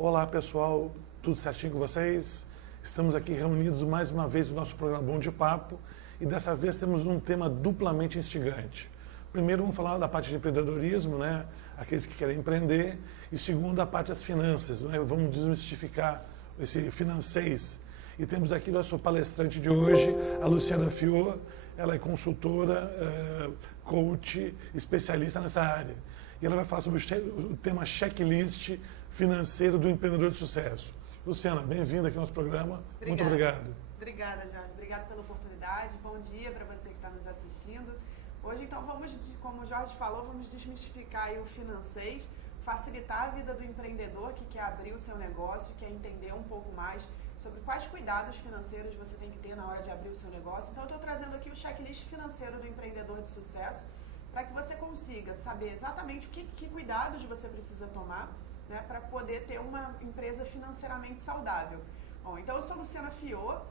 Olá pessoal, tudo certinho com vocês? Estamos aqui reunidos mais uma vez no nosso programa Bom de Papo e dessa vez temos um tema duplamente instigante. Primeiro vamos falar da parte de empreendedorismo, né? Aqueles que querem empreender, e segundo a parte das finanças, né? Vamos desmistificar esse financeis. E temos aqui nosso palestrante de hoje, a Luciana Fior. Ela é consultora, coach, especialista nessa área. E ela vai falar sobre o tema checklist financeiro do empreendedor de sucesso. Luciana, bem-vinda aqui ao nosso programa. Muito obrigado. Obrigada, Jorge. Obrigada pela oportunidade. Bom dia para você que está nos assistindo. Hoje, então, como o Jorge falou, vamos desmistificar aí o financeis, facilitar a vida do empreendedor que quer abrir o seu negócio, quer entender um pouco mais sobre quais cuidados financeiros você tem que ter na hora de abrir o seu negócio. Então, eu estou trazendo aqui o checklist financeiro do empreendedor de sucesso, para que você consiga saber exatamente que cuidados você precisa tomar, né, para poder ter uma empresa financeiramente saudável. Bom, então eu sou Luciana Fior,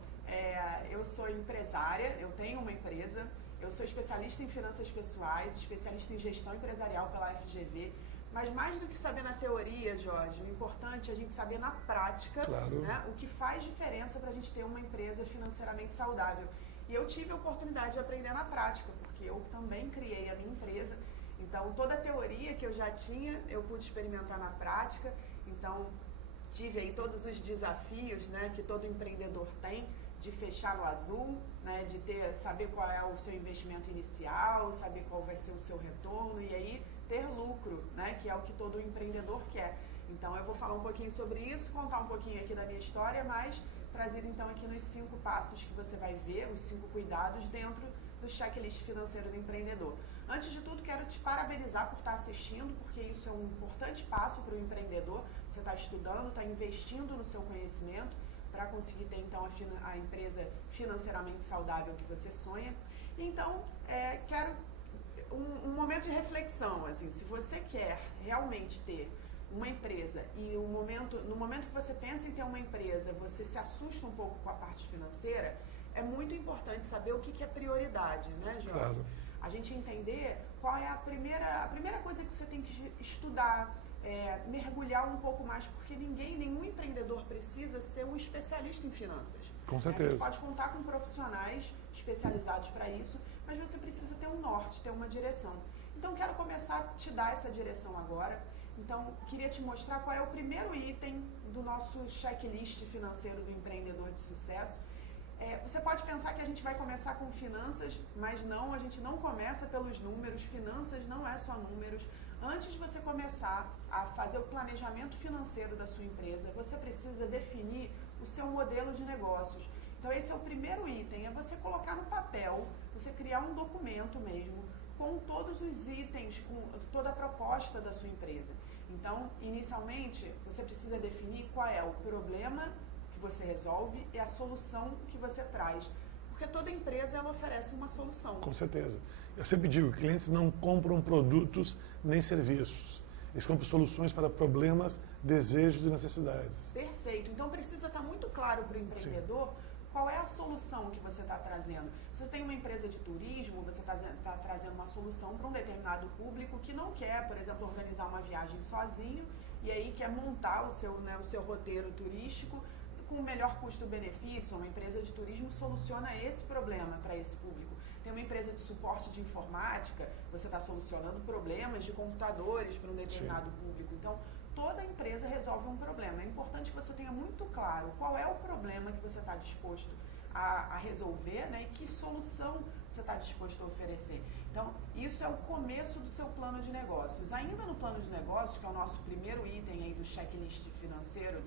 eu sou empresária, eu tenho uma empresa, eu sou especialista em finanças pessoais, especialista em gestão empresarial pela FGV, mas mais do que saber na teoria, Jorge, o importante é a gente saber na prática, claro, né, o que faz diferença para a gente ter uma empresa financeiramente saudável. E eu tive a oportunidade de aprender na prática, porque eu também criei a minha empresa. Então, toda a teoria que eu já tinha, eu pude experimentar na prática. Então, tive aí todos os desafios, né, que todo empreendedor tem, de fechar no azul, né, de saber qual é o seu investimento inicial, saber qual vai ser o seu retorno e aí ter lucro, né, que é o que todo empreendedor quer. Então, eu vou falar um pouquinho sobre isso, contar um pouquinho aqui da minha história, mas trazido então aqui nos 5 passos que você vai ver, os 5 cuidados dentro do checklist financeiro do empreendedor. Antes de tudo, quero te parabenizar por estar assistindo, porque isso é um importante passo para o empreendedor. Você está estudando, está investindo no seu conhecimento para conseguir ter então a empresa financeiramente saudável que você sonha. Então, quero um momento de reflexão, assim, se você quer realmente ter uma empresa e no momento que você pensa em ter uma empresa, você se assusta um pouco com a parte financeira, é muito importante saber o que é prioridade, né, Jorge? Claro. A gente entender qual é a primeira coisa que você tem que estudar, mergulhar um pouco mais, porque nenhum empreendedor precisa ser um especialista em finanças. Com certeza. A gente pode contar com profissionais especializados para isso, mas você precisa ter um norte, ter uma direção. Então, quero começar a te dar essa direção agora. Então, queria te mostrar qual é o primeiro item do nosso checklist financeiro do empreendedor de sucesso. Você pode pensar que a gente vai começar com finanças, mas não, a gente não começa pelos números. Finanças não é só números. Antes de você começar a fazer o planejamento financeiro da sua empresa, você precisa definir o seu modelo de negócios. Então, esse é o primeiro item, é você colocar no papel, você criar um documento mesmo, com todos os itens, com toda a proposta da sua empresa. Então, inicialmente, você precisa definir qual é o problema que você resolve e a solução que você traz. Porque toda empresa, ela oferece uma solução. Com certeza. Eu sempre digo, clientes não compram produtos nem serviços. Eles compram soluções para problemas, desejos e necessidades. Perfeito. Então, precisa estar muito claro para o empreendedor, sim, qual é a solução que você está trazendo. Se você tem uma empresa de turismo, você está trazendo uma solução para um determinado público que não quer, por exemplo, organizar uma viagem sozinho e aí quer montar o seu roteiro turístico com o melhor custo-benefício. Uma empresa de turismo soluciona esse problema para esse público. Tem uma empresa de suporte de informática, você está solucionando problemas de computadores para um determinado, sim, público. Então, toda empresa resolve um problema. É importante que você tenha muito claro qual é o problema que você está disposto a resolver, né, e que solução você está disposto a oferecer. Então, isso é o começo do seu plano de negócios. Ainda no plano de negócios, que é o nosso primeiro item aí do checklist financeiro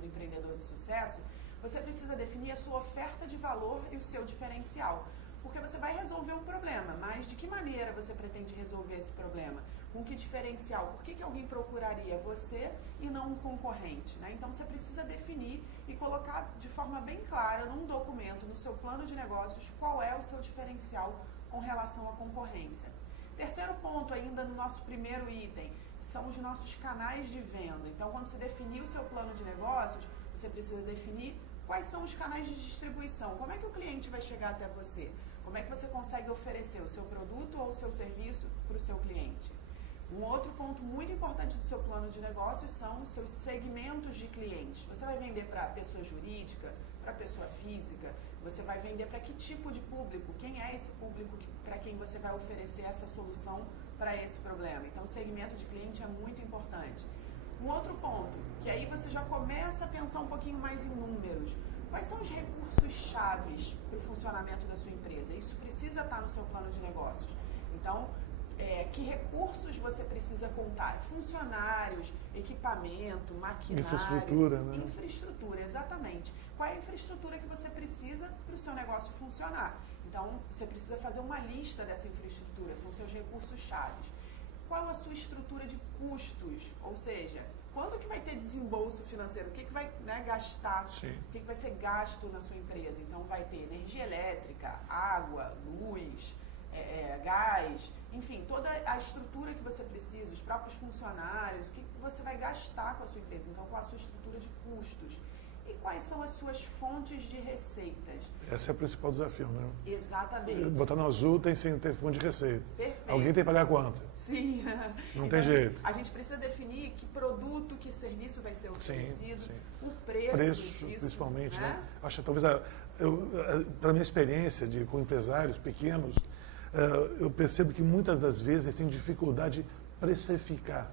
do empreendedor de sucesso, você precisa definir a sua oferta de valor e o seu diferencial. Porque você vai resolver um problema, mas de que maneira você pretende resolver esse problema? Com que diferencial? Por que alguém procuraria você e não um concorrente, né? Então, você precisa definir e colocar de forma bem clara num documento, no seu plano de negócios, qual é o seu diferencial com relação à concorrência. Terceiro ponto, ainda no nosso primeiro item, são os nossos canais de venda. Então, quando você definir o seu plano de negócios, você precisa definir quais são os canais de distribuição. Como é que o cliente vai chegar até você? Como é que você consegue oferecer o seu produto ou o seu serviço para o seu cliente? Um outro ponto muito importante do seu plano de negócios são os seus segmentos de clientes. Você vai vender para pessoa jurídica, para pessoa física, você vai vender para que tipo de público? Quem é esse público para quem você vai oferecer essa solução para esse problema? Então, o segmento de cliente é muito importante. Um outro ponto, que aí você já começa a pensar um pouquinho mais em números. Quais são os recursos chaves para o funcionamento da sua empresa? Isso precisa estar no seu plano de negócios. Então, que recursos você precisa contar? Funcionários, equipamento, maquinário... Infraestrutura, né? Infraestrutura, exatamente. Qual é a infraestrutura que você precisa para o seu negócio funcionar? Então, você precisa fazer uma lista dessa infraestrutura, são seus recursos chaves. Qual a sua estrutura de custos? Ou seja, quando que vai ter desembolso financeiro? O que vai gastar? Sim. O que vai ser gasto na sua empresa? Então, vai ter energia elétrica, água, luz... gás, enfim, toda a estrutura que você precisa, os próprios funcionários, o que você vai gastar com a sua empresa, então qual a sua estrutura de custos e quais são as suas fontes de receitas. Esse é o principal desafio, né? Exatamente. Botar no azul tem sem ter fonte de receita. Perfeito. Alguém tem que pagar a conta. Sim. Não então, tem jeito. A gente precisa definir que produto, que serviço vai ser oferecido, Sim. o preço disso, principalmente, né? Acho que talvez, pela minha experiência com empresários pequenos, eu percebo que muitas das vezes eles têm dificuldade de precificar.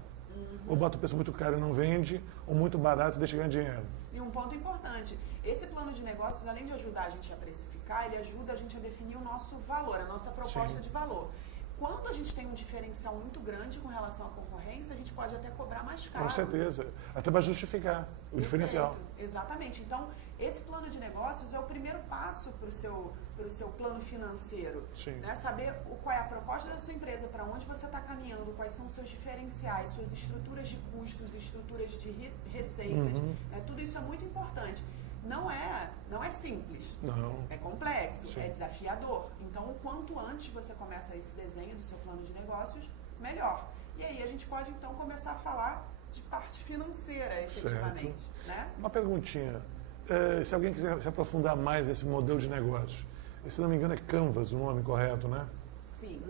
Ou bota o preço muito caro e não vende, ou muito barato e deixa ganhar dinheiro. E um ponto importante, esse plano de negócios, além de ajudar a gente a precificar, ele ajuda a gente a definir o nosso valor, a nossa proposta Sim. de valor. Quando a gente tem um diferencial muito grande com relação à concorrência, a gente pode até cobrar mais caro. Com certeza. Até para justificar o diferencial. Exatamente. Então, esse plano de negócios é o primeiro passo para o seu plano financeiro. Sim. Né? Saber qual é a proposta da sua empresa, para onde você está caminhando, quais são os seus diferenciais, suas estruturas de custos, estruturas de receitas. Né? Tudo isso é muito importante. Não é simples. Não. É complexo, Sim. é desafiador. Então, o quanto antes você começa esse desenho do seu plano de negócios, melhor. E aí a gente pode, então, começar a falar de parte financeira, efetivamente. Né? Uma perguntinha. Se alguém quiser se aprofundar mais nesse modelo de negócio, se não me engano é Canvas o nome correto, né? Sim.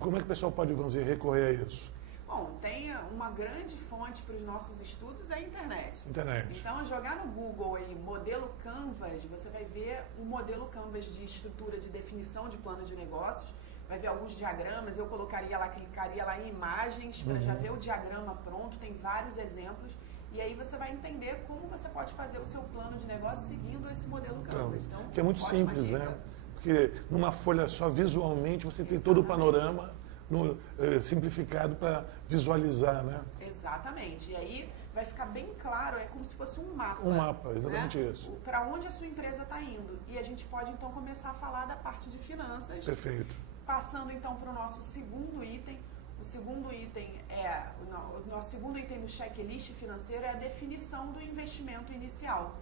Como é que o pessoal pode, vamos dizer, recorrer a isso? Bom, tem uma grande fonte para os nossos estudos é a internet. Internet. Então, jogar no Google aí, modelo Canvas, você vai ver um modelo Canvas de estrutura de definição de plano de negócios, vai ver alguns diagramas, eu clicaria lá em imagens para já ver o diagrama pronto, tem vários exemplos, e aí você vai entender como você pode fazer o seu plano de negócio seguindo esse modelo Canvas. Então, que é muito simples, dica. né? Porque numa folha só, visualmente, você tem todo o panorama simplificado para visualizar, né? Exatamente. E aí vai ficar bem claro, é como se fosse um mapa. Um mapa, exatamente isso. Para onde a sua empresa está indo. E a gente pode, então, começar a falar da parte de finanças. Perfeito. Passando, então, para o nosso segundo item. O segundo item o nosso segundo item do checklist financeiro é a definição do investimento inicial.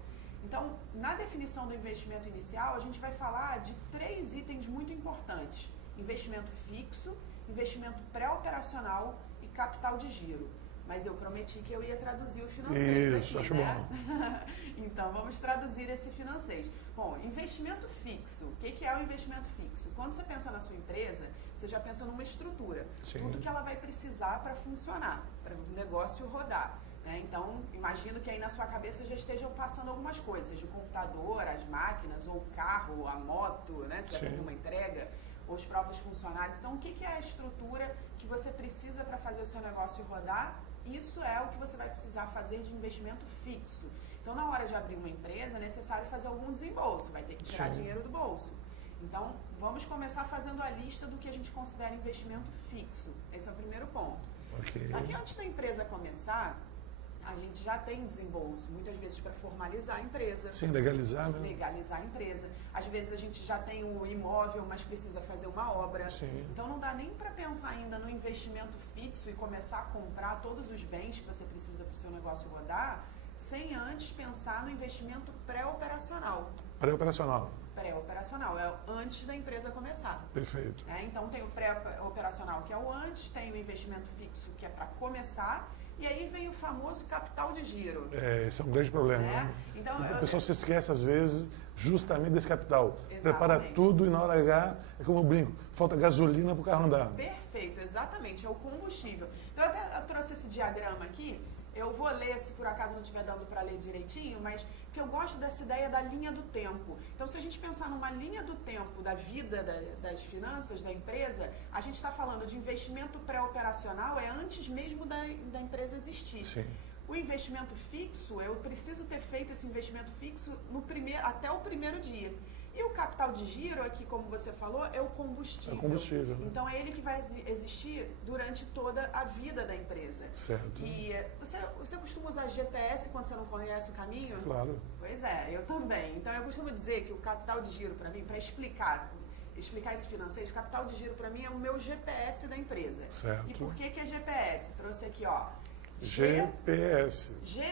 Então, na definição do investimento inicial, a gente vai falar de 3 itens muito importantes. Investimento fixo, investimento pré-operacional e capital de giro. Mas eu prometi que eu ia traduzir o financeiro. Isso, aqui, acho né? bom. Então, vamos traduzir esse financeiro. Bom, investimento fixo. O que é o investimento fixo? Quando você pensa na sua empresa, você já pensa numa estrutura. Sim. Tudo que ela vai precisar para funcionar, para o negócio rodar. Né? Então, imagino que aí na sua cabeça já estejam passando algumas coisas, seja o computador, as máquinas, ou o carro, a moto, né? Se vai fazer uma entrega, ou os próprios funcionários. Então, o que é a estrutura que você precisa para fazer o seu negócio rodar? Isso é o que você vai precisar fazer de investimento fixo. Então, na hora de abrir uma empresa, é necessário fazer algum desembolso, vai ter que tirar dinheiro do bolso. Então, vamos começar fazendo a lista do que a gente considera investimento fixo. Esse é o primeiro ponto. Okay. Só que antes da empresa começar, a gente já tem desembolso, muitas vezes para formalizar a empresa. Sim, legalizar, né? Legalizar a empresa. Às vezes a gente já tem o imóvel, mas precisa fazer uma obra. Sim. Então não dá nem para pensar ainda no investimento fixo e começar a comprar todos os bens que você precisa para o seu negócio rodar, sem antes pensar no investimento pré-operacional. Pré-operacional. Pré-operacional, é antes da empresa começar. Perfeito. Então tem o pré-operacional, que é o antes, tem o investimento fixo, que é para começar, E aí vem o famoso capital de giro. Esse é um grande problema. Né? Então, o pessoal se esquece, às vezes, justamente desse capital. Exatamente. Prepara tudo e na hora H, é como eu brinco, falta gasolina para o carro andar. Perfeito, exatamente, é o combustível. Então, eu trouxe esse diagrama aqui. Eu vou ler, se por acaso não estiver dando para ler direitinho, mas que eu gosto dessa ideia da linha do tempo. Então, se a gente pensar numa linha do tempo da vida das finanças da empresa, a gente está falando de investimento pré-operacional, é antes mesmo da empresa existir. Sim. O investimento fixo, eu preciso ter feito esse investimento fixo até o primeiro dia. E o capital de giro, aqui, como você falou, é o combustível. É o combustível, né? Então, é ele que vai existir durante toda a vida da empresa. Certo. E você costuma usar GPS quando você não conhece o caminho? Claro. Pois é, eu também. Então, eu costumo dizer que o capital de giro, para mim, para explicar esse financeiro, o capital de giro, para mim, é o meu GPS da empresa. Certo. E por que é GPS? Trouxe aqui, ó. GPS. G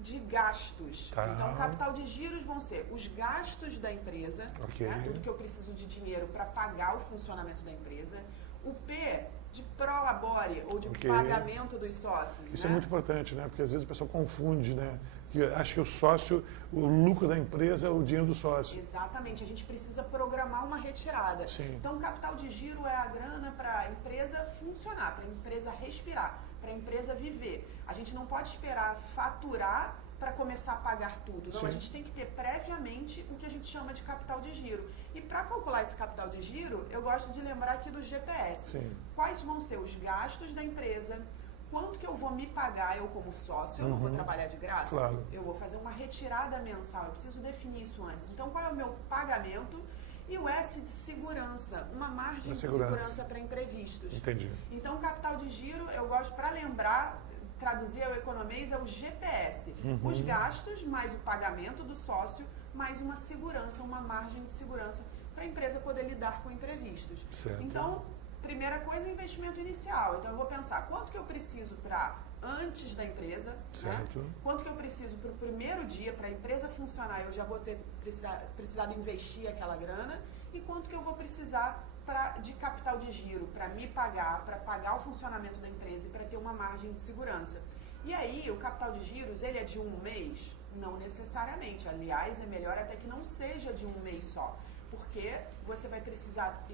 de gastos. Tá. Então, o capital de giros vão ser os gastos da empresa, Ok. né, tudo que eu preciso de dinheiro para pagar o funcionamento da empresa. O P de prolabore, ou de pagamento dos sócios. Isso né? é muito importante, né? Porque às vezes o pessoal confunde, né? Que acha que o sócio, o lucro da empresa é o dinheiro do sócio. Exatamente, a gente precisa programar uma retirada. Sim. Então, o capital de giro é a grana para a empresa funcionar, para a empresa respirar, para a empresa viver. A gente não pode esperar faturar para começar a pagar tudo. Não, Sim. a gente tem que ter previamente o que a gente chama de capital de giro. E para calcular esse capital de giro, eu gosto de lembrar aqui do GPS. Sim. Quais vão ser os gastos da empresa, quanto que eu vou me pagar eu como sócio, eu não vou trabalhar de graça, Claro. eu vou fazer uma retirada mensal, eu preciso definir isso antes. Então, qual é o meu pagamento? E o S de segurança, uma margem de segurança para imprevistos. Entendi. Então, o capital de giro, eu gosto, para lembrar, traduzir ao economês, é o GPS. Os gastos, mais o pagamento do sócio, mais uma segurança, uma margem de segurança para a empresa poder lidar com imprevistos. Certo. Então, primeira coisa, investimento inicial. Então, eu vou pensar quanto que eu preciso para antes da empresa, certo. Né? Quanto que eu preciso para o primeiro dia, para a empresa funcionar, eu já vou ter precisado investir aquela grana, e quanto que eu vou precisar de capital de giro para me pagar, para pagar o funcionamento da empresa e para ter uma margem de segurança. E aí, o capital de giros, ele é de um mês? Não necessariamente. Aliás, é melhor até que não seja de um mês só, porque você vai precisar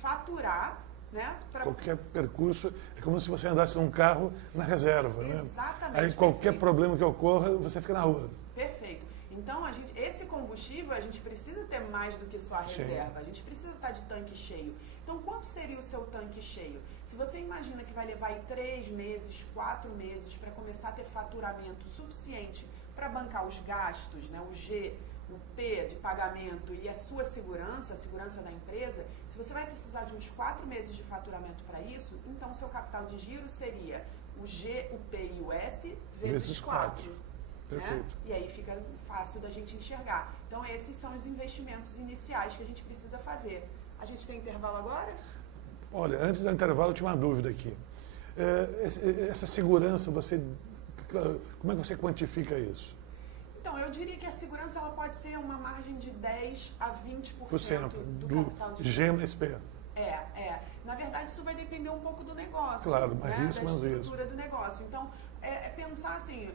faturar, né? Qualquer percurso é como se você andasse num carro na reserva, né? Exatamente. Aí qualquer problema que ocorra, você fica na rua. Perfeito. Então, esse combustível, a gente precisa ter mais do que só a reserva. Sim. A gente precisa estar de tanque cheio. Então, quanto seria o seu tanque cheio? Se você imagina que vai levar aí 3 meses, 4 meses para começar a ter faturamento suficiente para bancar os gastos, né? O G, o P de pagamento e a sua segurança, a segurança da empresa, se você vai precisar de uns 4 meses de faturamento para isso, então o seu capital de giro seria o G, o P e o S vezes 4. Perfeito. Né? E aí fica fácil da gente enxergar. Então, esses são os investimentos iniciais que a gente precisa fazer. A gente tem intervalo agora? Olha, antes do intervalo, eu tinha uma dúvida aqui. Essa segurança, como é que você quantifica isso? Então, eu diria que a segurança ela pode ser uma margem de 10% a 20% do capital de G mais P. Na verdade, isso vai depender um pouco do negócio. Claro, mais risco, da menos risco. estrutura do negócio. Então, pensar assim,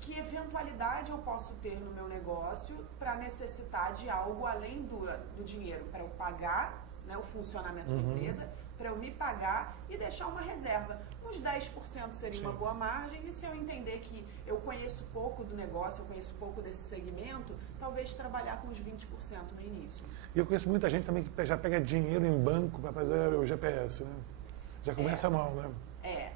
que eventualidade eu posso ter no meu negócio para necessitar de algo além do dinheiro, para eu pagar, né, o funcionamento da empresa, para eu me pagar e deixar uma reserva. Uns 10% seria uma boa margem, e se eu entender que eu conheço pouco do negócio, eu conheço pouco desse segmento, talvez trabalhar com uns 20% no início. E eu conheço muita gente também que já pega dinheiro em banco para fazer o GPS, né? Já começa mal, né?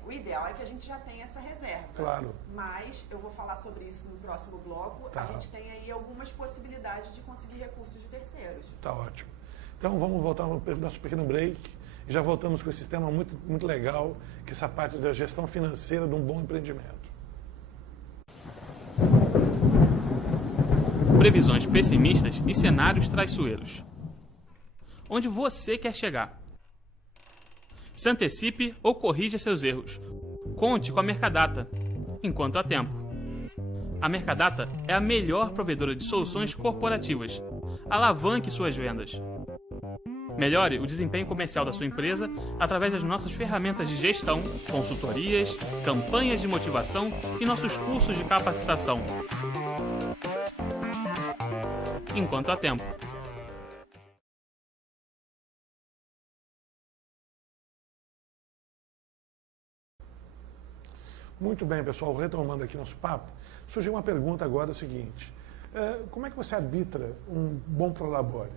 O ideal é que a gente já tenha essa reserva. Claro. Mas eu vou falar sobre isso no próximo bloco. Tá. A gente tem aí algumas possibilidades de conseguir recursos de terceiros. Tá ótimo. Então vamos voltar ao nosso pequeno break e já voltamos com esse tema muito, muito legal, que é essa parte da gestão financeira de um bom empreendimento. Previsões pessimistas e cenários traiçoeiros. Onde você quer chegar? Se antecipe ou corrija seus erros. Conte com a Mercadata, enquanto há tempo. A Mercadata é a melhor provedora de soluções corporativas. Alavanque suas vendas. Melhore o desempenho comercial da sua empresa através das nossas ferramentas de gestão, consultorias, campanhas de motivação e nossos cursos de capacitação. Enquanto há tempo. Muito bem, pessoal, retomando aqui nosso papo, surgiu uma pergunta agora, o seguinte, como é que você arbitra um bom prolabore?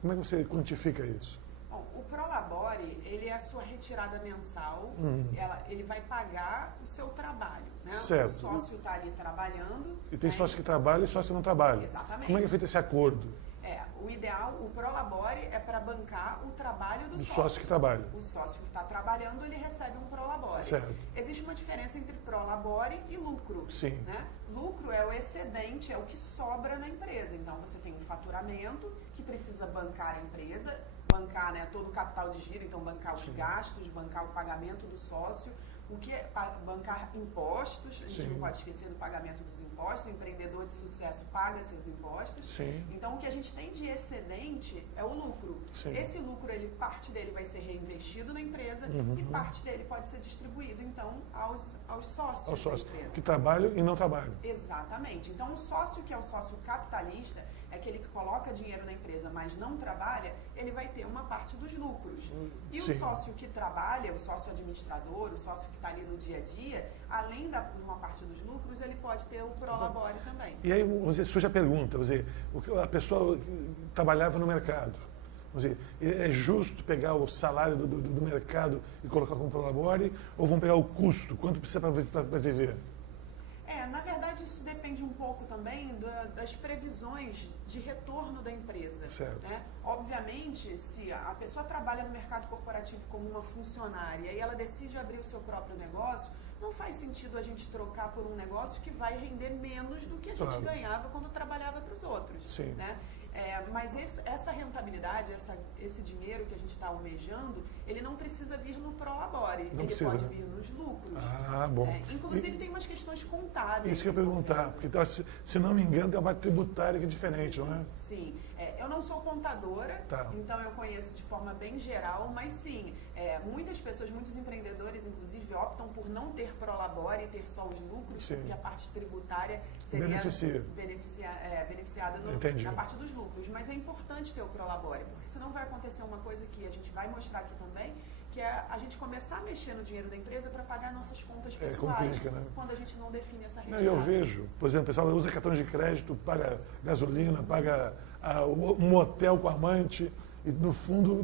Como é que você quantifica isso? Bom, o prolabore, ele é a sua retirada mensal, ele vai pagar o seu trabalho, né? Certo. O sócio está ali trabalhando. E tem né? sócio que trabalha e sócio que não trabalha. Exatamente. Como é que é feito esse acordo O ideal, o prolabore é para bancar o trabalho do do sócio. sócio que trabalha? O sócio que está trabalhando, ele recebe um prolabore. Certo. Existe uma diferença entre prolabore e lucro. Sim. Né? Lucro é o excedente, é o que sobra na empresa. Então, você tem um faturamento que precisa bancar a empresa, bancar, né, todo o capital de giro, então bancar os gastos, bancar o pagamento do sócio, o que é bancar impostos, a gente não pode esquecer do pagamento dos impostos, o empreendedor de sucesso paga seus impostos. Sim. Então, o que a gente tem de excedente é o lucro. Sim. Esse lucro, parte dele vai ser reinvestido na empresa e parte dele pode ser distribuído, então, aos sócios Aos sócios da empresa. que trabalham e não trabalham. Exatamente. Então, o sócio que é o sócio capitalista, é aquele que coloca dinheiro na empresa, mas não trabalha, ele vai ter uma parte dos lucros. E Sim. o sócio que trabalha, o sócio administrador, o sócio que está ali no dia a dia, além de uma parte dos lucros, ele pode ter o prolabore também. E aí surge a pergunta, a pessoa trabalhava no mercado, é justo pegar o salário do mercado e colocar como prolabore, ou vão pegar o custo, quanto precisa para viver? Na verdade, isso depende um pouco também das previsões de retorno da empresa. Certo. Né? Obviamente, se a pessoa trabalha no mercado corporativo como uma funcionária e ela decide abrir o seu próprio negócio, não faz sentido a gente trocar por um negócio que vai render menos do que a gente ganhava quando trabalhava para os outros. Sim. Né? Mas essa rentabilidade, esse dinheiro que a gente está almejando, ele não precisa vir no prolabore, ele pode vir nos lucros. Ah, bom. Inclusive tem umas questões contábeis. Isso que eu ia perguntar, porque se não me engano tem uma parte tributária que é diferente, sim, não é? Sim. Eu não sou contadora, então eu conheço de forma bem geral, mas sim, muitas pessoas, muitos empreendedores, inclusive, optam por não ter prolabore e ter só os lucros, porque a parte tributária seria beneficiada na parte dos lucros. Mas é importante ter o prolabore, porque senão vai acontecer uma coisa que a gente vai mostrar aqui também, que é a gente começar a mexer no dinheiro da empresa para pagar nossas contas pessoais, quando a gente não define essa retirada. Eu vejo, por exemplo, o pessoal usa cartão de crédito, paga gasolina, paga um hotel com amante, e no fundo,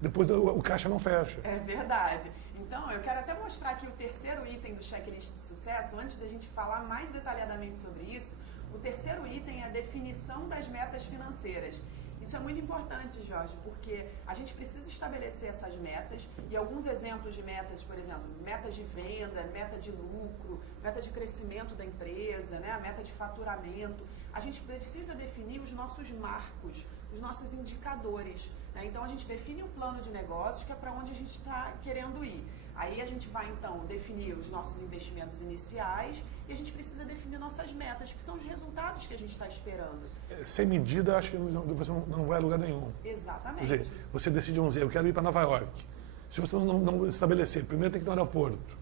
depois o caixa não fecha. É verdade. Então, eu quero até mostrar aqui o terceiro item do checklist de sucesso, antes da gente falar mais detalhadamente sobre isso. O terceiro item é a definição das metas financeiras. Isso é muito importante, Jorge, porque a gente precisa estabelecer essas metas e alguns exemplos de metas, por exemplo, metas de venda, meta de lucro, meta de crescimento da empresa, né, a meta de faturamento. A gente precisa definir os nossos marcos, os nossos indicadores. Né? Então, a gente define um plano de negócios que é para onde a gente está querendo ir. Aí a gente vai, então, definir os nossos investimentos iniciais e a gente precisa definir nossas metas, que são os resultados que a gente está esperando. Sem medida, acho que você não vai a lugar nenhum. Exatamente. Quer dizer, você decide eu quero ir para Nova York. Se você não estabelecer, primeiro tem que ir no aeroporto.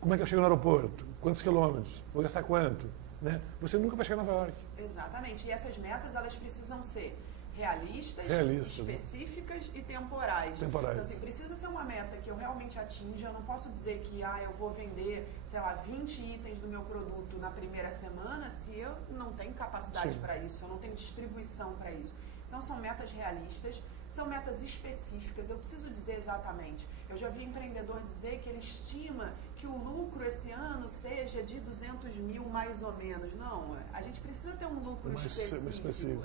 Como é que eu chego no aeroporto? Quantos quilômetros? Vou gastar quanto? Né? Você nunca vai chegar em Nova York. Exatamente. E essas metas, elas precisam ser realistas, específicas e temporais. Então, assim, precisa ser uma meta que eu realmente atinja. Eu não posso dizer que eu vou vender, sei lá, 20 itens do meu produto na primeira semana se eu não tenho capacidade para isso, eu não tenho distribuição para isso. Então, são metas realistas, são metas específicas. Eu preciso dizer exatamente. Eu já vi empreendedor dizer que ele estima que o lucro esse ano seja de 200 mil mais ou menos. Não, a gente precisa ter um lucro específico.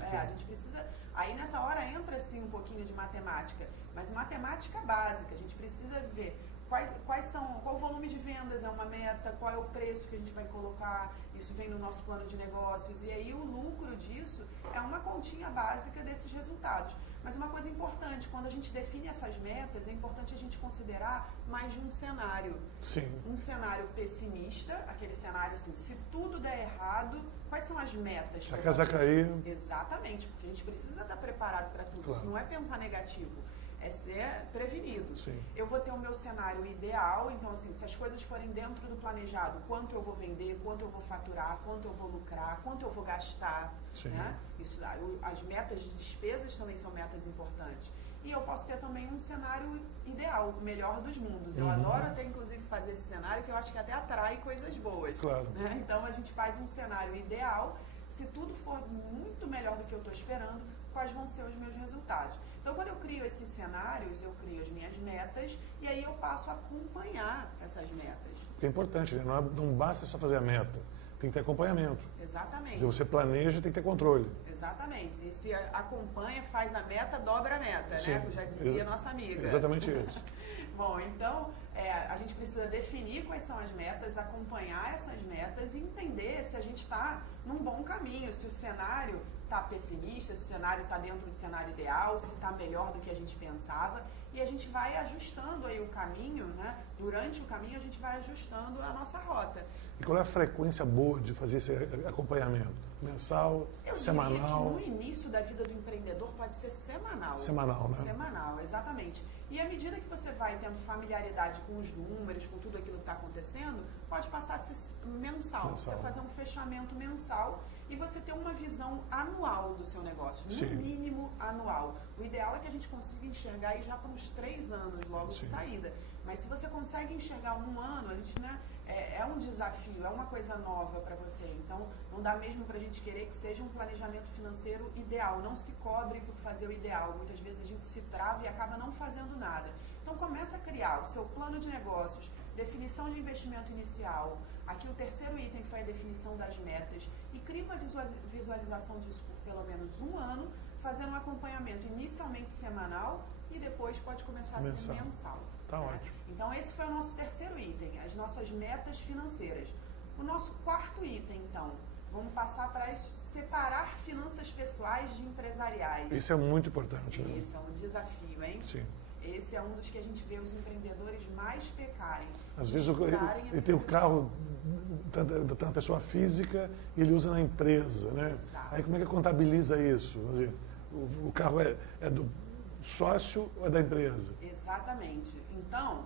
A gente precisa... Aí nessa hora entra sim um pouquinho de matemática, mas matemática básica. A gente precisa ver qual o volume de vendas é uma meta, qual é o preço que a gente vai colocar, isso vem no nosso plano de negócios, e aí o lucro disso é uma continha básica desses resultados. Mas uma coisa importante, quando a gente define essas metas, é importante a gente considerar mais de um cenário. Sim. Um cenário pessimista, aquele cenário assim, se tudo der errado, quais são as metas? Se a casa cair... Exatamente, porque a gente precisa estar preparado para tudo. Claro. Isso não é pensar negativo, é ser prevenido. Sim. Eu vou ter o meu cenário ideal, então assim, se as coisas forem dentro do planejado, quanto eu vou vender, quanto eu vou faturar, quanto eu vou lucrar, quanto eu vou gastar, Sim. né? Isso, as metas de despesas também são metas importantes. E eu posso ter também um cenário ideal, o melhor dos mundos. Eu adoro até, inclusive, fazer esse cenário, que eu acho que até atrai coisas boas. Claro. Né? Então, a gente faz um cenário ideal. Se tudo for muito melhor do que eu estou esperando, quais vão ser os meus resultados? Então, quando eu crio esses cenários, eu crio as minhas metas e aí eu passo a acompanhar essas metas. É importante, né? Não basta só fazer a meta, tem que ter acompanhamento. Exatamente. Se você planeja, tem que ter controle. Exatamente. E se acompanha, faz a meta, dobra a meta, Sim. né? Como já dizia nossa amiga. Exatamente isso. Bom, então, a gente precisa definir quais são as metas, acompanhar essas metas e entender se a gente está num bom caminho, se o cenário está pessimista, se o cenário está dentro do cenário ideal, se está melhor do que a gente pensava. E a gente vai ajustando aí o caminho, né? Durante o caminho a gente vai ajustando a nossa rota. E qual é a frequência boa de fazer esse acompanhamento? Mensal, semanal? Eu diria que no início da vida do empreendedor pode ser semanal. Semanal, né? Semanal, exatamente. E à medida que você vai tendo familiaridade com os números, com tudo aquilo que está acontecendo, pode passar a ser mensal. Você fazer um fechamento mensal e você ter uma visão anual do seu negócio, no mínimo anual. O ideal é que a gente consiga enxergar aí já por uns 3 anos logo de saída. Mas se você consegue enxergar um ano, a gente, né, é um desafio, é uma coisa nova para você. Então, não dá mesmo para a gente querer que seja um planejamento financeiro ideal. Não se cobre por fazer o ideal. Muitas vezes a gente se trava e acaba não fazendo nada. Então, começa a criar o seu plano de negócios, definição de investimento inicial. Aqui o terceiro item foi a definição das metas. E cria uma visualização disso por pelo menos um ano, fazendo um acompanhamento inicialmente semanal e depois pode começar a ser mensal. Tá ótimo. Então, esse foi o nosso terceiro item, as nossas metas financeiras. O nosso quarto item, então, vamos passar para separar finanças pessoais de empresariais. Isso é muito importante. Né? Esse é um desafio, hein? Sim. Esse é um dos que a gente vê os empreendedores mais pecarem. Às vezes ele tem o carro da pessoa física e ele usa na empresa, né? Exato. Aí como é que contabiliza isso? Quer dizer, o carro é do sócio ou é da empresa? Exatamente. Então,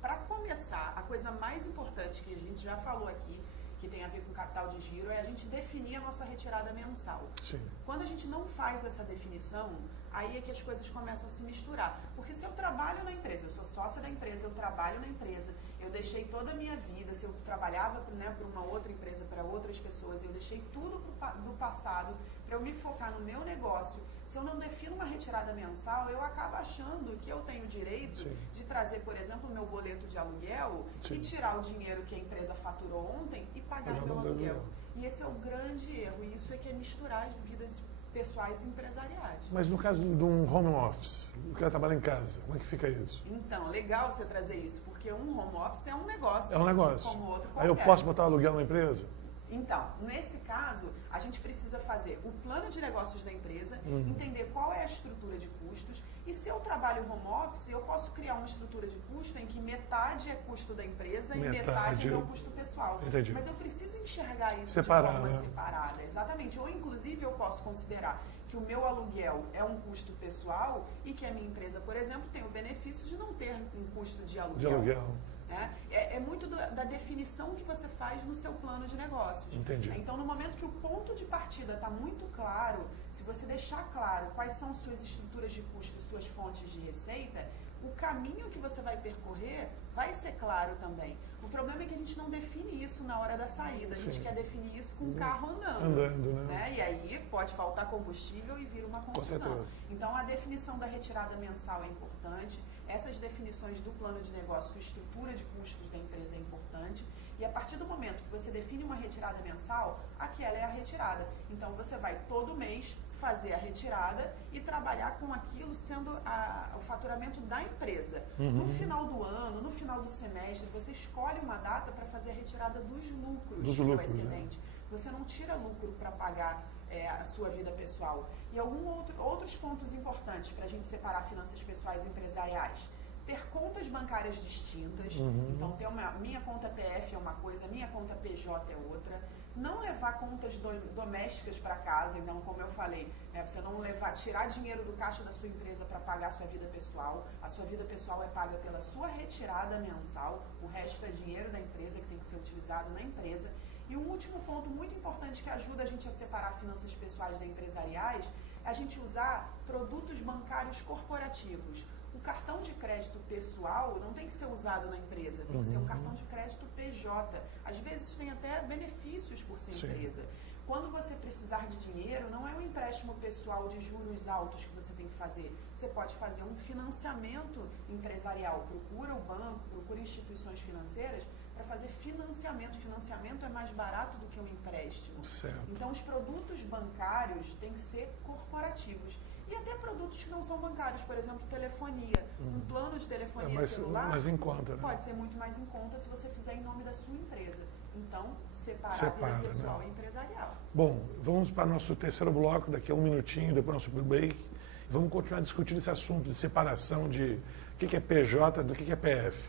para começar, a coisa mais importante que a gente já falou aqui, que tem a ver com capital de giro, é a gente definir a nossa retirada mensal. Sim. Quando a gente não faz essa definição, aí é que as coisas começam a se misturar. Porque se eu trabalho na empresa, eu sou sócia da empresa, eu trabalho na empresa, eu deixei toda a minha vida, se eu trabalhava, né, para uma outra empresa, para outras pessoas, eu deixei tudo do passado para eu me focar no meu negócio. Se eu não defino uma retirada mensal, eu acabo achando que eu tenho o direito de trazer, por exemplo, o meu boleto de aluguel e tirar o dinheiro que a empresa faturou ontem e pagar o meu aluguel. E esse é o grande erro, e isso é que é misturar as vidas pessoais e empresariais. Mas no caso de um home office, o cara trabalha em casa, como é que fica isso? Então, legal você trazer isso, porque um home office é um negócio. É um negócio. Como outro qualquer. Aí eu posso botar aluguel na empresa? Então, nesse caso, a gente precisa fazer o plano de negócios da empresa, entender qual é a estrutura de custos, e se eu trabalho home office, eu posso criar uma estrutura de custo em que metade é custo da empresa e metade é meu custo pessoal. Entendi. Mas eu preciso enxergar isso Separar, de forma né? separada. Exatamente. Ou, inclusive, eu posso considerar que o meu aluguel é um custo pessoal e que a minha empresa, por exemplo, tem o benefício de não ter um custo de aluguel. De aluguel. Né? É muito da definição que você faz no seu plano de negócios. Entendi. Então, no momento que o ponto de partida está muito claro, se você deixar claro quais são suas estruturas de custo, suas fontes de receita, o caminho que você vai percorrer vai ser claro também. O problema é que a gente não define isso na hora da saída, a gente quer definir isso com o carro andando. Né? E aí pode faltar combustível e vir uma confusão. Com certeza. Então, a definição da retirada mensal é importante, essas definições do plano de negócio, estrutura de custos da empresa é importante, e a partir do momento que você define uma retirada mensal, aquela é a retirada. Então, você vai todo mês fazer a retirada e trabalhar com aquilo sendo o faturamento da empresa. No final do ano, no final do semestre, você escolhe uma data para fazer a retirada dos lucros do excedente. Você não tira lucro para pagar a sua vida pessoal. E outros pontos importantes para a gente separar finanças pessoais e empresariais. Ter contas bancárias distintas. Então, ter minha conta PF é uma coisa, minha conta PJ é outra. Não levar contas domésticas para casa. Então, como eu falei, você não tirar dinheiro do caixa da sua empresa para pagar a sua vida pessoal. A sua vida pessoal é paga pela sua retirada mensal. O resto é dinheiro da empresa que tem que ser utilizado na empresa. E um último ponto muito importante que ajuda a gente a separar finanças pessoais da empresariais é a gente usar produtos bancários corporativos. O cartão de crédito pessoal não tem que ser usado na empresa, tem que ser um cartão de crédito PJ. Às vezes tem até benefícios por ser empresa. Quando você precisar de dinheiro, não é um empréstimo pessoal de juros altos que você tem que fazer. Você pode fazer um financiamento empresarial. Procura o banco, procura instituições financeiras para fazer financiamento. Financiamento é mais barato do que um empréstimo. Certo. Então, os produtos bancários têm que ser corporativos. E até produtos que não são bancários, por exemplo, telefonia. Um plano de telefonia celular mais em conta, né? Pode ser muito mais em conta se você fizer em nome da sua empresa. Então, separar a vida pessoal e empresarial. Bom, vamos para o nosso terceiro bloco, daqui a um minutinho, depois do nosso break. Vamos continuar discutindo esse assunto de separação de o que é PJ do que é PF.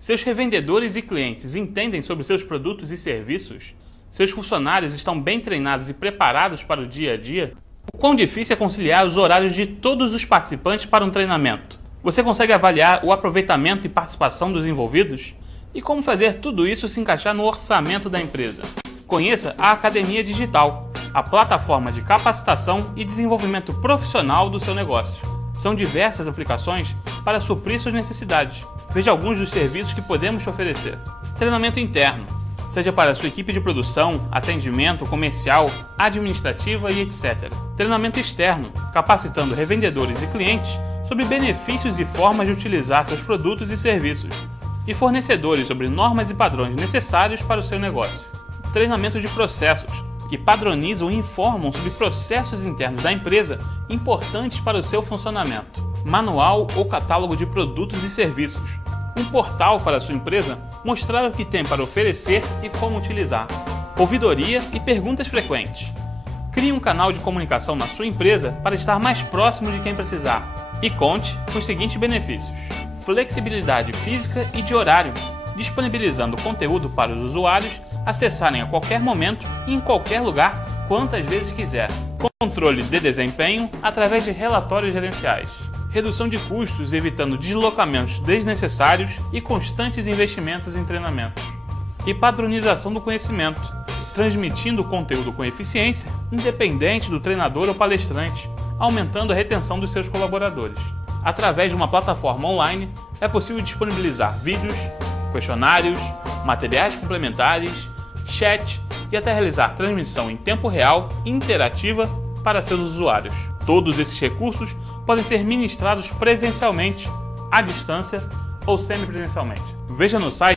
Seus revendedores e clientes entendem sobre seus produtos e serviços? Seus funcionários estão bem treinados e preparados para o dia a dia? O quão difícil é conciliar os horários de todos os participantes para um treinamento? Você consegue avaliar o aproveitamento e participação dos envolvidos? E como fazer tudo isso se encaixar no orçamento da empresa? Conheça a Academia Digital, a plataforma de capacitação e desenvolvimento profissional do seu negócio. São diversas aplicações para suprir suas necessidades. Veja alguns dos serviços que podemos te oferecer. Treinamento interno, seja para sua equipe de produção, atendimento, comercial, administrativa e etc. Treinamento externo, capacitando revendedores e clientes sobre benefícios e formas de utilizar seus produtos e serviços. E fornecedores sobre normas e padrões necessários para o seu negócio. Treinamento de processos, que padronizam e informam sobre processos internos da empresa importantes para o seu funcionamento. Manual ou catálogo de produtos e serviços. Um portal para a sua empresa mostrar o que tem para oferecer e como utilizar. Ouvidoria e perguntas frequentes. Crie um canal de comunicação na sua empresa para estar mais próximo de quem precisar. E conte com os seguintes benefícios. Flexibilidade física e de horário, disponibilizando conteúdo para os usuários acessarem a qualquer momento e em qualquer lugar, quantas vezes quiser. Controle de desempenho através de relatórios gerenciais. Redução de custos, evitando deslocamentos desnecessários e constantes investimentos em treinamentos. E padronização do conhecimento, transmitindo o conteúdo com eficiência, independente do treinador ou palestrante, aumentando a retenção dos seus colaboradores. Através de uma plataforma online, é possível disponibilizar vídeos, questionários, materiais complementares, chat e até realizar transmissão em tempo real interativa para seus usuários. Todos esses recursos podem ser ministrados presencialmente, à distância ou semipresencialmente. Veja no site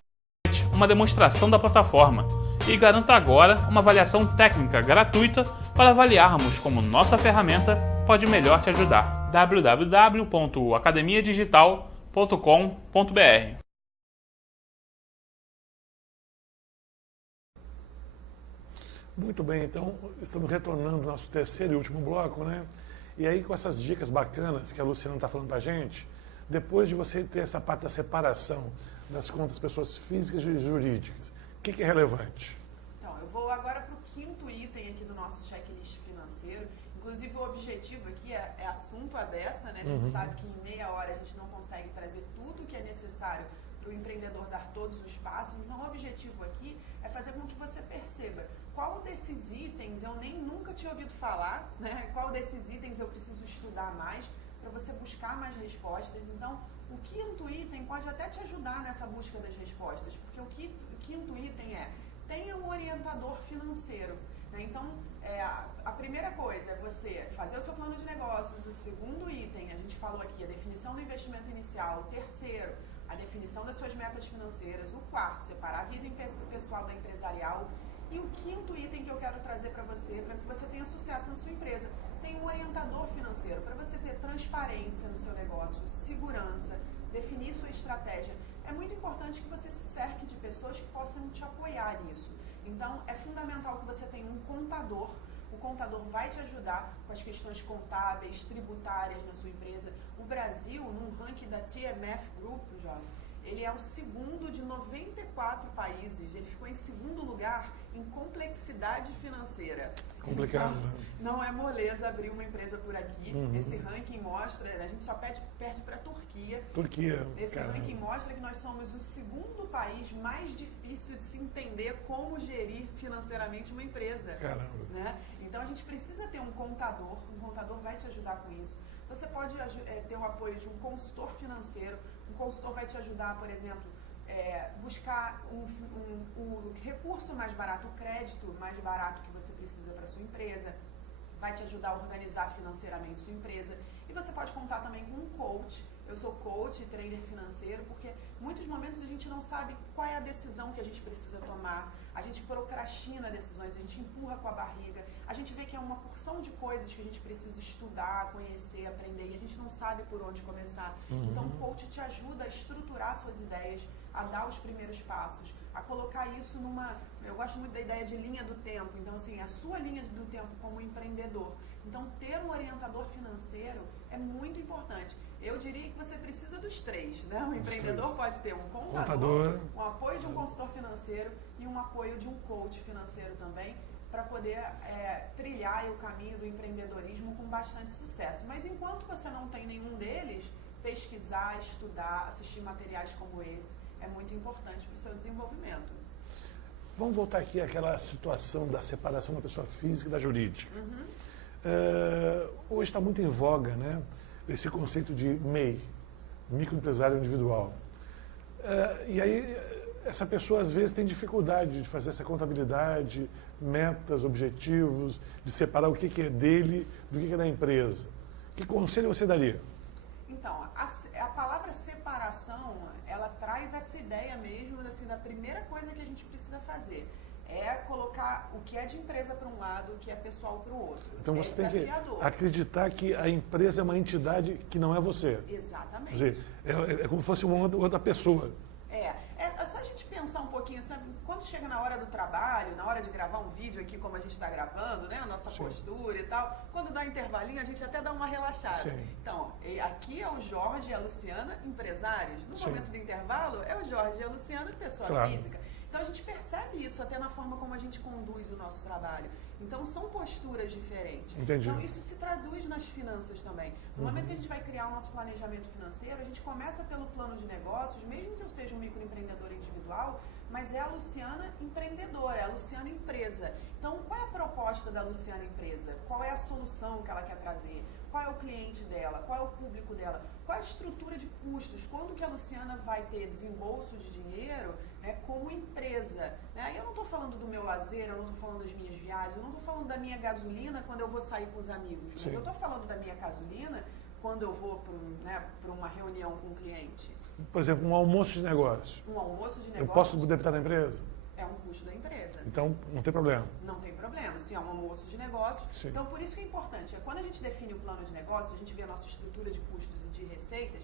uma demonstração da plataforma e garanta agora uma avaliação técnica gratuita para avaliarmos como nossa ferramenta pode melhor te ajudar. www.academiadigital.com.br. Muito bem, então estamos retornando ao nosso terceiro e último bloco, né? E aí com essas dicas bacanas que a Luciana está falando para a gente, depois de você ter essa parte da separação das contas pessoas físicas e jurídicas, o que é relevante? Então, eu vou agora para o quinto item aqui do nosso checklist financeiro. Inclusive o objetivo aqui é assunto a dessa, né? A gente sabe que em meia hora a gente não consegue trazer tudo que é necessário para o empreendedor dar todos os passos. Então o objetivo aqui é fazer com que você perceba qual desses itens eu nunca tinha ouvido falar, né? Qual desses itens eu preciso estudar mais para você buscar mais respostas. Então, o quinto item pode até te ajudar nessa busca das respostas, porque o quinto item tenha um orientador financeiro. Né? Então, a primeira coisa é você fazer o seu plano de negócios. O segundo item, a gente falou aqui, a definição do investimento inicial. O terceiro, a definição das suas metas financeiras. O quarto, separar a vida pessoal da empresarial. E o quinto item que eu quero trazer para que você tenha sucesso na sua empresa, tem um orientador financeiro, para você ter transparência no seu negócio, segurança, definir sua estratégia. É muito importante que você se cerque de pessoas que possam te apoiar nisso. Então, é fundamental que você tenha um contador. O contador vai te ajudar com as questões contábeis, tributárias na sua empresa. O Brasil, num ranking da TMF Group, Jorge, ele é o segundo de 94 países. Ele ficou em segundo lugar em complexidade financeira. Complicado, Então, né? não é moleza abrir uma empresa por aqui. Esse ranking mostra, a gente só perde para a Turquia. Turquia, Esse caramba. ranking mostra que nós somos o segundo país mais difícil de se entender como gerir financeiramente uma empresa. Caramba. Né? Então a gente precisa ter um contador vai te ajudar com isso. Você pode ter o apoio de um consultor financeiro. Um consultor vai te ajudar, por exemplo, buscar um recurso mais barato, o crédito mais barato que você precisa para sua empresa, vai te ajudar a organizar financeiramente sua empresa. E você pode contar também com um coach. Eu sou coach e trainer financeiro, porque muitos momentos a gente não sabe qual é a decisão que a gente precisa tomar, a gente procrastina decisões, a gente empurra com a barriga, a gente vê que é uma porção de coisas que a gente precisa estudar, conhecer, aprender, e a gente não sabe por onde começar. Então o coach te ajuda a estruturar suas ideias, a dar os primeiros passos, a colocar isso numa... Eu gosto muito da ideia de linha do tempo, então assim, a sua linha do tempo como empreendedor. Então ter um orientador financeiro é muito importante. Eu diria que você precisa dos três, né? O empreendedor pode ter um contador, um apoio de um consultor financeiro e um apoio de um coach financeiro também, para poder trilhar o caminho do empreendedorismo com bastante sucesso. Mas enquanto você não tem nenhum deles, pesquisar, estudar, assistir materiais como esse é muito importante para o seu desenvolvimento. Vamos voltar aqui àquela situação da separação da pessoa física e da jurídica. Hoje está muito em voga, né, esse conceito de MEI, microempresário individual. E aí essa pessoa às vezes tem dificuldade de fazer essa contabilidade, metas, objetivos, de separar o que é dele do que é da empresa. Que conselho você daria? Então, a palavra separação, ela traz essa ideia mesmo, assim, da primeira coisa que a gente precisa fazer. É colocar o que é de empresa para um lado, o que é pessoal para o outro. Então você tem que acreditar que a empresa é uma entidade que não é você. Exatamente. Quer dizer, é como se fosse uma outra pessoa. É só a gente pensar um pouquinho, sabe? Quando chega na hora do trabalho, na hora de gravar um vídeo aqui como a gente está gravando, né? A nossa postura e tal, quando dá intervalinho a gente até dá uma relaxada. Sim. Então, aqui é o Jorge e a Luciana, empresários. No momento do intervalo, é o Jorge e a Luciana, pessoa física. Então a gente percebe isso até na forma como a gente conduz o nosso trabalho. Então são posturas diferentes. Entendi. Então isso se traduz nas finanças também. No momento que a gente vai criar o nosso planejamento financeiro, a gente começa pelo plano de negócios, mesmo que eu seja um microempreendedor individual, mas é a Luciana empreendedora, é a Luciana empresa. Então qual é a proposta da Luciana empresa? Qual é a solução que ela quer trazer? Qual é o cliente dela? Qual é o público dela? Qual é a estrutura de custos? Quando que a Luciana vai ter desembolso de dinheiro, né, como empresa? Né? Eu não estou falando do meu lazer, eu não estou falando das minhas viagens, eu não estou falando da minha gasolina quando eu vou sair com os amigos. Mas eu estou falando da minha gasolina quando eu vou para uma reunião com um cliente. Por exemplo, um almoço de negócio. Um almoço de negócio. Eu posso debitar da empresa? É um custo da empresa. Então, não tem problema. Não tem problema, se é um almoço de negócios. Sim. Então, por isso que é importante. Quando a gente define o plano de negócio, a gente vê a nossa estrutura de custos e de receitas,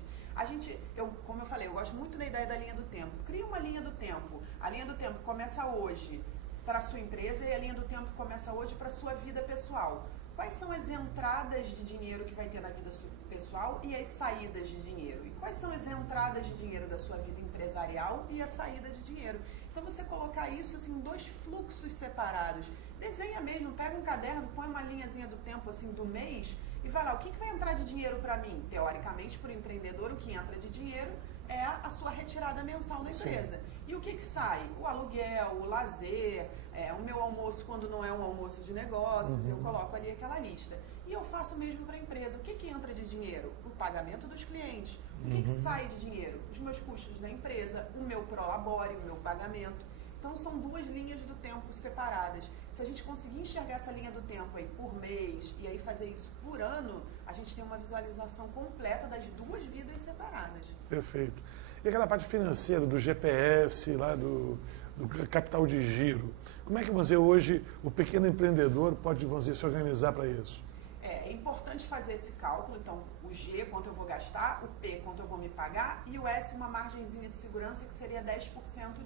como eu falei, eu gosto muito da ideia da linha do tempo. Cria uma linha do tempo. A linha do tempo começa hoje para a sua empresa e a linha do tempo começa hoje para a sua vida pessoal. Quais são as entradas de dinheiro que vai ter na vida pessoal e as saídas de dinheiro? E quais são as entradas de dinheiro da sua vida empresarial e as saídas de dinheiro? Então, você colocar isso assim, em dois fluxos separados. Desenha mesmo, pega um caderno, põe uma linhazinha do tempo assim, do mês e vai lá, o que vai entrar de dinheiro para mim? Teoricamente, para o empreendedor, o que entra de dinheiro é a sua retirada mensal da empresa. Sim. E o que sai? O aluguel, o lazer, o meu almoço quando não é um almoço de negócios, eu coloco ali aquela lista. E eu faço o mesmo para a empresa. O que entra de dinheiro? O pagamento dos clientes. O que sai de dinheiro? Os meus custos da empresa, o meu prolabore, o meu pagamento. Então, são duas linhas do tempo separadas. Se a gente conseguir enxergar essa linha do tempo aí por mês e aí fazer isso por ano, a gente tem uma visualização completa das duas vidas separadas. Perfeito. E aquela parte financeira do GPS, lá do capital de giro. Como é que, vamos dizer, hoje o pequeno empreendedor pode, vamos dizer, se organizar para isso? É importante fazer esse cálculo, então o G, quanto eu vou gastar, o P, quanto eu vou me pagar, e o S, uma margenzinha de segurança que seria 10%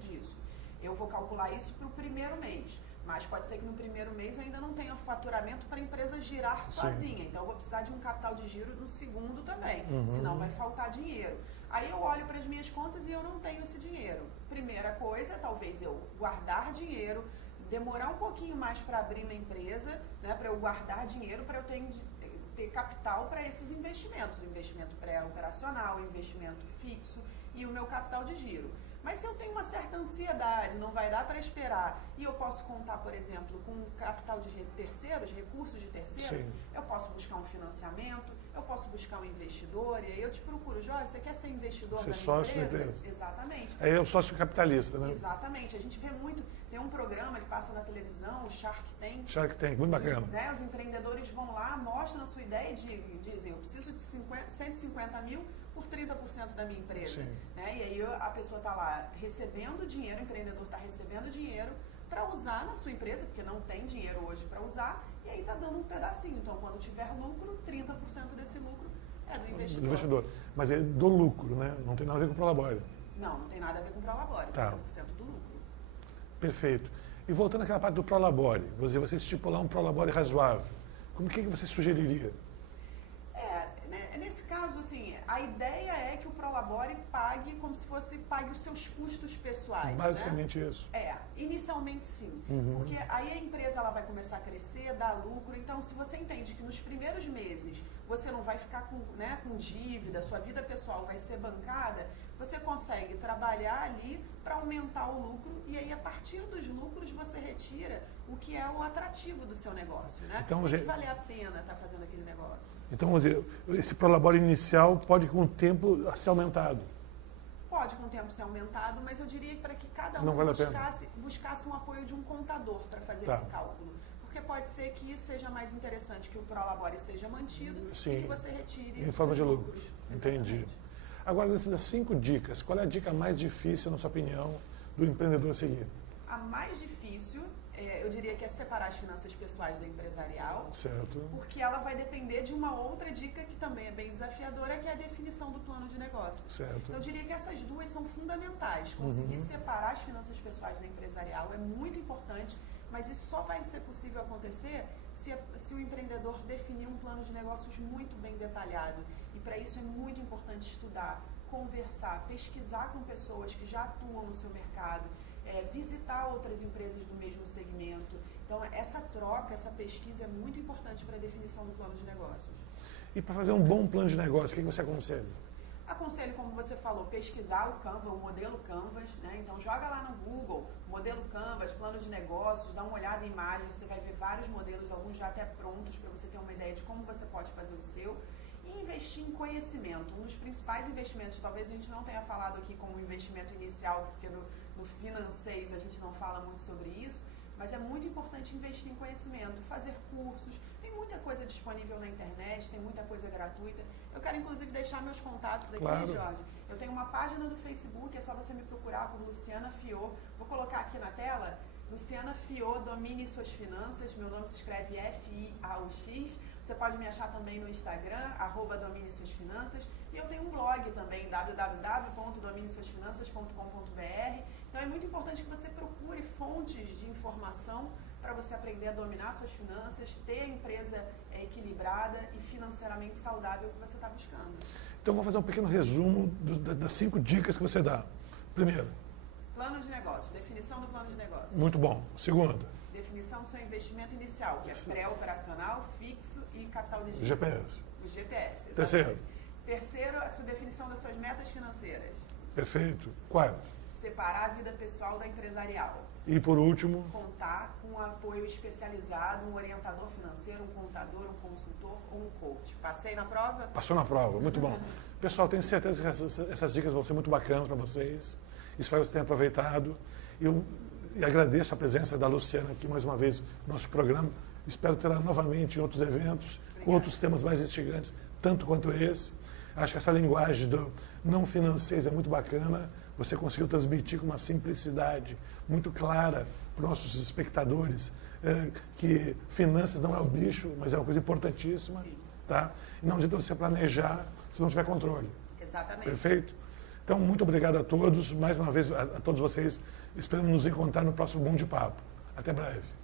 disso. Eu vou calcular isso para o primeiro mês, mas pode ser que no primeiro mês eu ainda não tenha faturamento para a empresa girar sozinha, então eu vou precisar de um capital de giro no segundo também, senão vai faltar dinheiro. Aí eu olho para as minhas contas e eu não tenho esse dinheiro. Primeira coisa, talvez eu guardar dinheiro, demorar um pouquinho mais para abrir uma empresa, né, para eu guardar dinheiro, para eu ter capital para esses investimentos, investimento pré-operacional, investimento fixo e o meu capital de giro. Mas se eu tenho uma certa ansiedade, não vai dar para esperar, e eu posso contar, por exemplo, com capital de terceiros, recursos de terceiros, eu posso buscar um financiamento, eu posso buscar um investidor, e aí eu te procuro, Jorge, você quer ser investidor da minha sócio empresa? da empresa. Exatamente. Aí é o sócio capitalista, né? Exatamente. A gente vê muito, tem um programa que passa na televisão, o Shark Tank. Shark Tank, muito bacana. Né, os empreendedores vão lá, mostram a sua ideia e dizem, eu preciso de 150 mil por 30% da minha empresa. Né? E aí a pessoa está lá recebendo dinheiro, o empreendedor está recebendo dinheiro para usar na sua empresa, porque não tem dinheiro hoje para usar, e aí está dando um pedacinho. Então, quando tiver lucro, 30% desse lucro é do investidor. Do investidor. Mas é do lucro, né? Não tem nada a ver com o Prolabore. Não tem nada a ver com o Prolabore, Tá. 30% do lucro. Perfeito. E voltando àquela parte do Prolabore, você estipular um Prolabore razoável, como que você sugeriria? Nesse caso, assim, a ideia é que o Prolabore pague como se fosse, pague os seus custos pessoais. Basicamente isso. Inicialmente sim. Porque aí a empresa ela vai começar a crescer, dar lucro. Então, se você entende que nos primeiros meses você não vai ficar com dívida, sua vida pessoal vai ser bancada, você consegue trabalhar ali para aumentar o lucro e aí a partir dos lucros você retira o que é o atrativo do seu negócio, né? Então, que vale a pena estar fazendo aquele negócio. Então, vamos dizer, esse Prolabore inicial pode com o tempo ser aumentado. Pode com o tempo ser aumentado, mas eu diria para que cada um buscasse um apoio de um contador para fazer esse cálculo. Porque pode ser que seja mais interessante que o Prolabore seja mantido e que você retire em forma de lucros. lucros. Entendi. Agora, das 5 dicas, qual é a dica mais difícil, na sua opinião, do empreendedor seguir? A mais difícil, eu diria que é separar as finanças pessoais da empresarial. Certo. Porque ela vai depender de uma outra dica que também é bem desafiadora, que é a definição do plano de negócio. Certo. Então, eu diria que essas duas são fundamentais. Conseguir separar as finanças pessoais da empresarial é muito importante, mas isso só vai ser possível acontecer se o empreendedor definir um plano de negócios muito bem detalhado. E para isso é muito importante estudar, conversar, pesquisar com pessoas que já atuam no seu mercado, visitar outras empresas do mesmo segmento. Então, essa troca, essa pesquisa é muito importante para a definição do plano de negócios. E para fazer um bom plano de negócio, o que você aconselha? Aconselho, como você falou, pesquisar o Canva, o modelo Canvas, né? Então joga lá no Google, modelo Canvas, plano de negócios, dá uma olhada em imagens, você vai ver vários modelos, alguns já até prontos, para você ter uma ideia de como você pode fazer o seu. E investir em conhecimento. Um dos principais investimentos, talvez a gente não tenha falado aqui como investimento inicial, porque no Financeis a gente não fala muito sobre isso, mas é muito importante investir em conhecimento, fazer cursos. Tem muita coisa disponível na internet, tem muita coisa gratuita. Eu quero, inclusive, deixar meus contatos aqui, Jorge. Eu tenho uma página do Facebook, é só você me procurar por Luciana Fiô. Vou colocar aqui na tela, Luciana Fiô, domine suas finanças. Meu nome se escreve F-I-A-U-X. Você pode me achar também no Instagram, @domine-suas-finanças. E eu tenho um blog também, www.dominesuasfinanças.com.br. Então é muito importante que você procure fontes de informação para você aprender a dominar suas finanças, ter a empresa equilibrada e financeiramente saudável que você está buscando. Então vou fazer um pequeno resumo das 5 dicas que você dá. Primeiro. Plano de negócio, definição do plano de negócio. Muito bom. Segundo. Definição do seu investimento inicial, que é pré-operacional, fixo e capital de giro. GPS. O GPS. Exatamente. Terceiro. Terceiro, a sua definição das suas metas financeiras. Perfeito. Quarto. Separar a vida pessoal da empresarial. E por último. Contar com um apoio especializado, um orientador financeiro, um contador, um consultor ou um coach. Passei na prova? Passou na prova, muito bom. Pessoal, tenho certeza que essas dicas vão ser muito bacanas para vocês. Espero que vocês tenham aproveitado. E agradeço a presença da Luciana aqui mais uma vez no nosso programa. Espero tê-la novamente em outros eventos, com outros temas mais instigantes, tanto quanto esse. Acho que essa linguagem do não financeiro é muito bacana. você conseguiu transmitir com uma simplicidade muito clara para os nossos espectadores que finanças não é o bicho, mas é uma coisa importantíssima. Sim. Tá? E não adianta você planejar se não tiver controle. Exatamente. Perfeito? Então, muito obrigado a todos. Mais uma vez, a todos vocês. Esperamos nos encontrar no próximo Bom de Papo. Até breve.